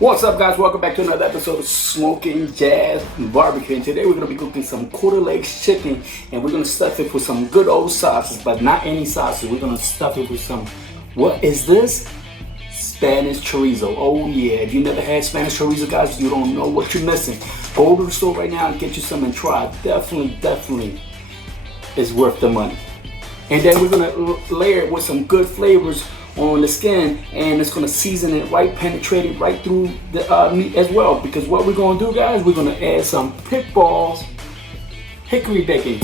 What's up, guys? Welcome back to another episode of Smoking Jazz Barbecue. And today we're going to be cooking some quarter legs chicken, and we're going to stuff it with some good old sauces, but not any sauces. We're going to stuff it with some, what is this? Spanish chorizo. Oh yeah, if you never had Spanish chorizo, guys, you don't know what you're missing. Go to the store right now and get you some and try. Definitely is worth the money. And then we're going to layer it with some good flavors on the skin, and it's going to season it right, penetrate it right through the meat as well. Because what we're going to do, guys, we're going to add some pit balls, hickory bacon.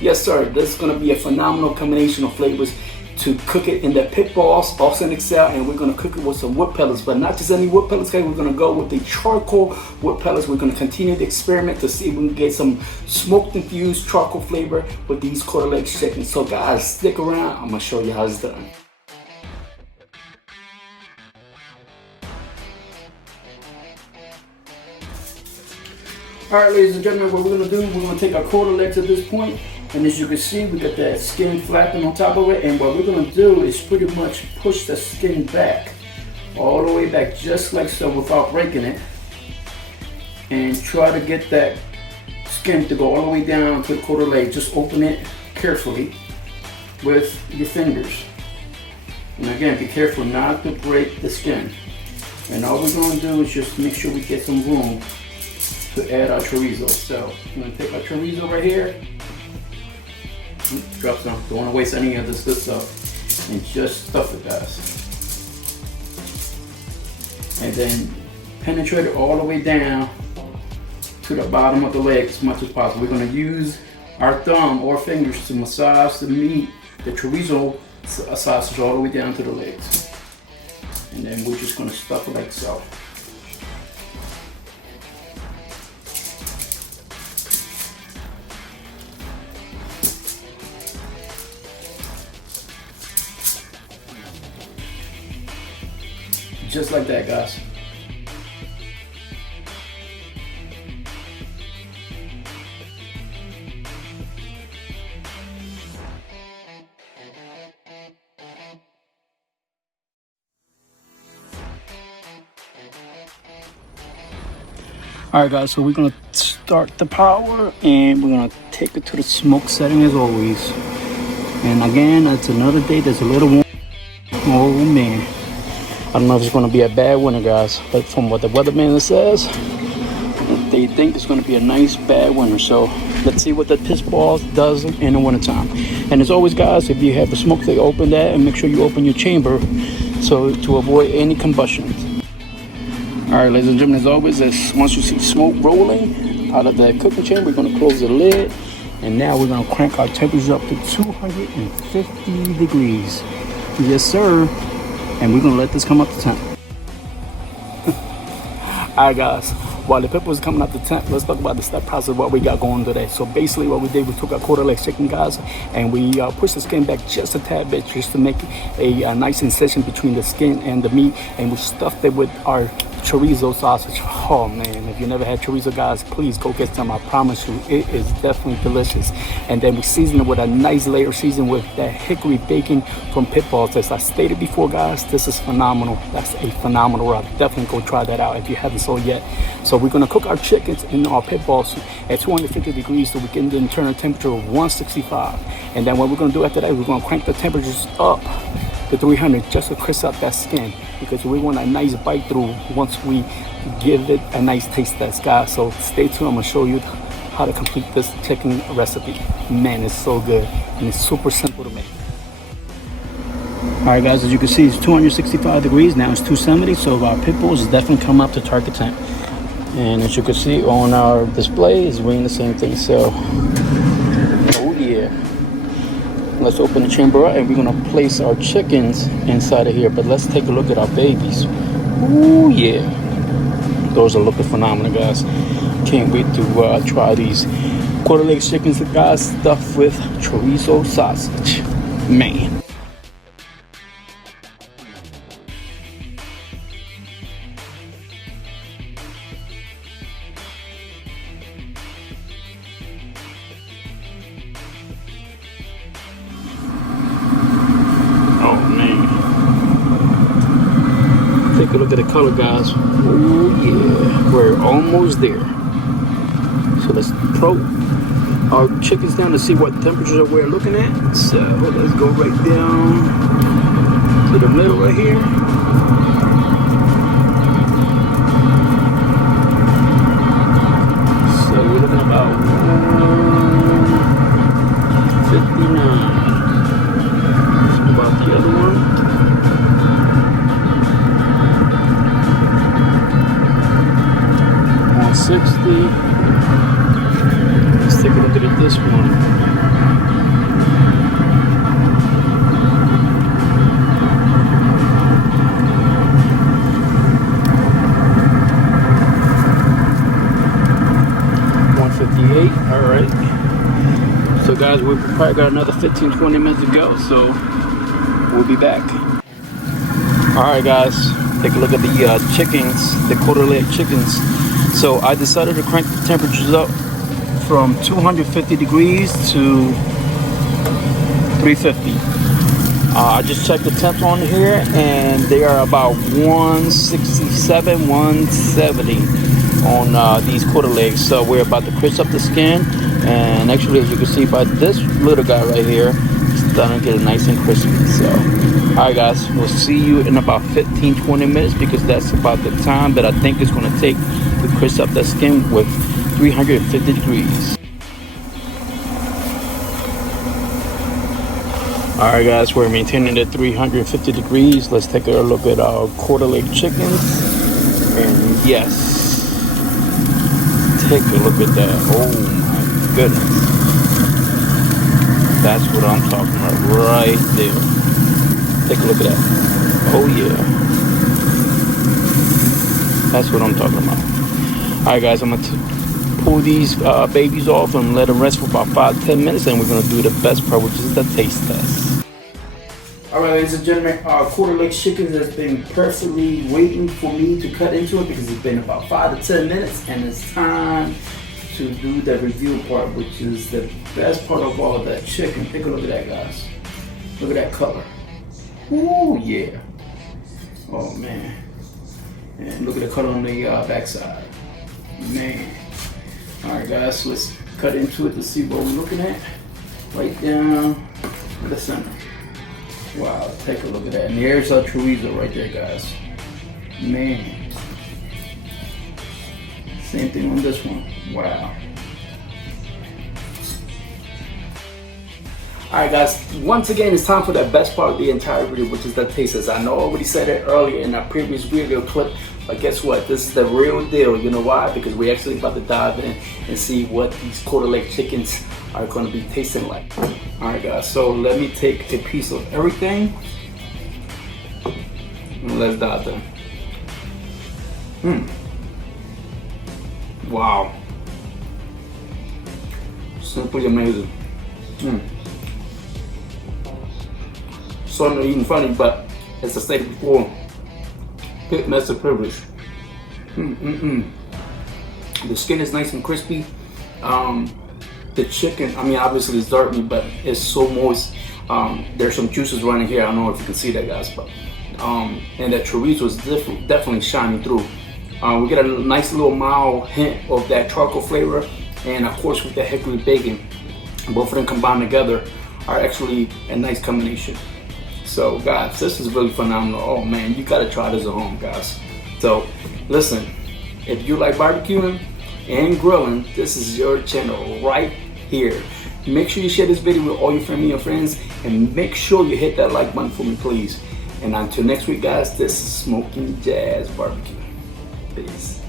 Yes sir, this is going to be a phenomenal combination of flavors to cook it in the pit balls, also in Excel, and we're going to cook it with some wood pellets, but not just any wood pellets, guys. We're going to go with the charcoal wood pellets. We're going to continue the experiment to see if we can get some smoked infused charcoal flavor with these quarter leg chicken. So guys, stick around, I'm going to show you how it's done. Alright, ladies and gentlemen, what we're going to do, we're going to take our quarter legs at this point, and as you can see, we got that skin flapping on top of it, and what we're going to do is pretty much push the skin back, all the way back, just like so, without breaking it, and try to get that skin to go all the way down to the quarter leg. Just open it carefully with your fingers, and again, be careful not to break the skin. And all we're going to do is just make sure we get some room to add our chorizo. So I'm going to take our chorizo right here, drop some, don't want to waste any of this good stuff, and just stuff it, guys. And then penetrate it all the way down to the bottom of the leg as much as possible. We're going to use our thumb or fingers to massage the meat, the chorizo sausage, all the way down to the legs. And then we're just going to stuff it like so. Just like that, guys. Alright guys, so we're going to start the power, and we're going to take it to the smoke setting as always. And again, it's another day that's a little warm. Oh man. I don't know if it's going to be a bad winter, guys, but from what the weatherman says, they think it's going to be a nice bad winter. So let's see what the piss balls does in the wintertime. And as always, guys, if you have the smoke, they open that, and make sure you open your chamber so to avoid any combustion. All right, ladies and gentlemen, as always, once you see smoke rolling out of the cooking chamber, we're going to close the lid, and now we're going to crank our temperature up to 250 degrees. Yes, sir. And we're gonna let this come up to temp. Alright guys, while the pepper was coming up to temp, let's talk about the step process of what we got going today. So basically what we did, we took our quarter leg chicken, guys, and we pushed the skin back just a tad bit, just to make a nice incision between the skin and the meat, and we stuffed it with our chorizo sausage. Oh man, if you never had chorizo, guys, please go get some. I promise you, it is definitely delicious. And then we seasoned it with a nice layer season with that hickory bacon from pit balls. As I stated before, guys, this is phenomenal. That's a phenomenal rub. Definitely go try that out if you haven't so yet. So we're gonna cook our chickens in our pit balls at 250 degrees so we can then turn the temperature of 165. And then what we're gonna do after that, we're gonna crank the temperatures up to 300 just to crisp up that skin, because we want a nice bite through once we give it a nice taste test, guys. So stay tuned. I'm gonna show you how to complete this chicken recipe. Man, it's so good, and it's super simple to make. All right guys, as you can see, it's 265 degrees. Now it's 270, so our pit bulls is definitely come up to target temp. And as you can see on our display, it's reading the same thing. So oh yeah, let's open the chamber up, and we're gonna place our chickens inside of here. But let's take a look at our babies. Ooh yeah, those are looking phenomenal, guys. Can't wait to try these quarter leg chickens, guys, stuffed with chorizo sausage. Man. Take a look at the color, guys. Oh yeah, we're almost there. So let's probe our chickens down to see what temperature we're looking at. So let's go right down to the middle right here. So we're looking about 59. So about the other one. 160. Let's take a look at this one. All right. So guys, we've probably got another 15-20 minutes to go, so we'll be back. All right, guys, take a look at the chickens, the quarter-leg chickens. So I decided to crank the temperatures up from 250 degrees to 350. I just checked the temps on here, and they are about 167, 170 on these quarter legs. So we're about to crisp up the skin, and actually, as you can see by this little guy right here, it's starting to get nice and crispy. So all right, guys, we'll see you in about 15-20 minutes, because that's about the time that I think it's going to take to crisp up that skin with 350 degrees. All right, guys, we're maintaining at 350 degrees. Let's take a look at our quarter leg chickens. And yes, take a look at that. Oh my goodness. That's what I'm talking about right there. Take a look at that. Oh yeah. That's what I'm talking about. All right, guys, I'm going to pull these babies off and let them rest for about 5-10 minutes, and we're going to do the best part, which is the taste test. All right, ladies and gentlemen, our quarter leg chickens has been perfectly waiting for me to cut into it, because it's been about 5 to 10 minutes, and it's time to do the review part, which is the best part of all of that chicken. Take a look at that, guys. Look at that color. Ooh, yeah. Oh, man. And look at the color on the backside. Man. All right, guys, so let's cut into it to see what we're looking at. Right down to the center. Wow, take a look at that. And there's our chorizo right there, guys. Man. Same thing on this one. Wow. Alright, guys, once again, it's time for the best part of the entire video, which is the taste test. I know I already said it earlier in our previous video clip, but guess what? This is the real deal. You know why? Because we're actually about to dive in and see what these quarter leg chickens are going to be tasting like. Alright, guys, so let me take a piece of everything and let's dive in. Wow. Simply amazing. So I'm not even funny, but as I stated before, pit master privilege. The skin is nice and crispy. The chicken, I mean, obviously it's dark meat, but it's so moist. There's some juices running here. I don't know if you can see that, guys, but and that chorizo is definitely shining through. We get a nice little mild hint of that charcoal flavor, and of course with the hickory bacon. Both of them combined together are actually a nice combination. So guys, this is really phenomenal. Oh man, you gotta try this at home, guys. So listen, if you like barbecuing and grilling, this is your channel right here. Make sure you share this video with all your family and friends, and make sure you hit that like button for me, please. And until next week, guys, this is Smoking Jazz Barbecue. Peace.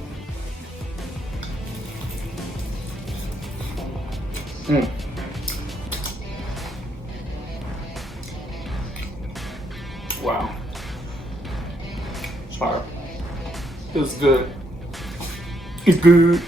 Wow. Sorry. It's good. It's good.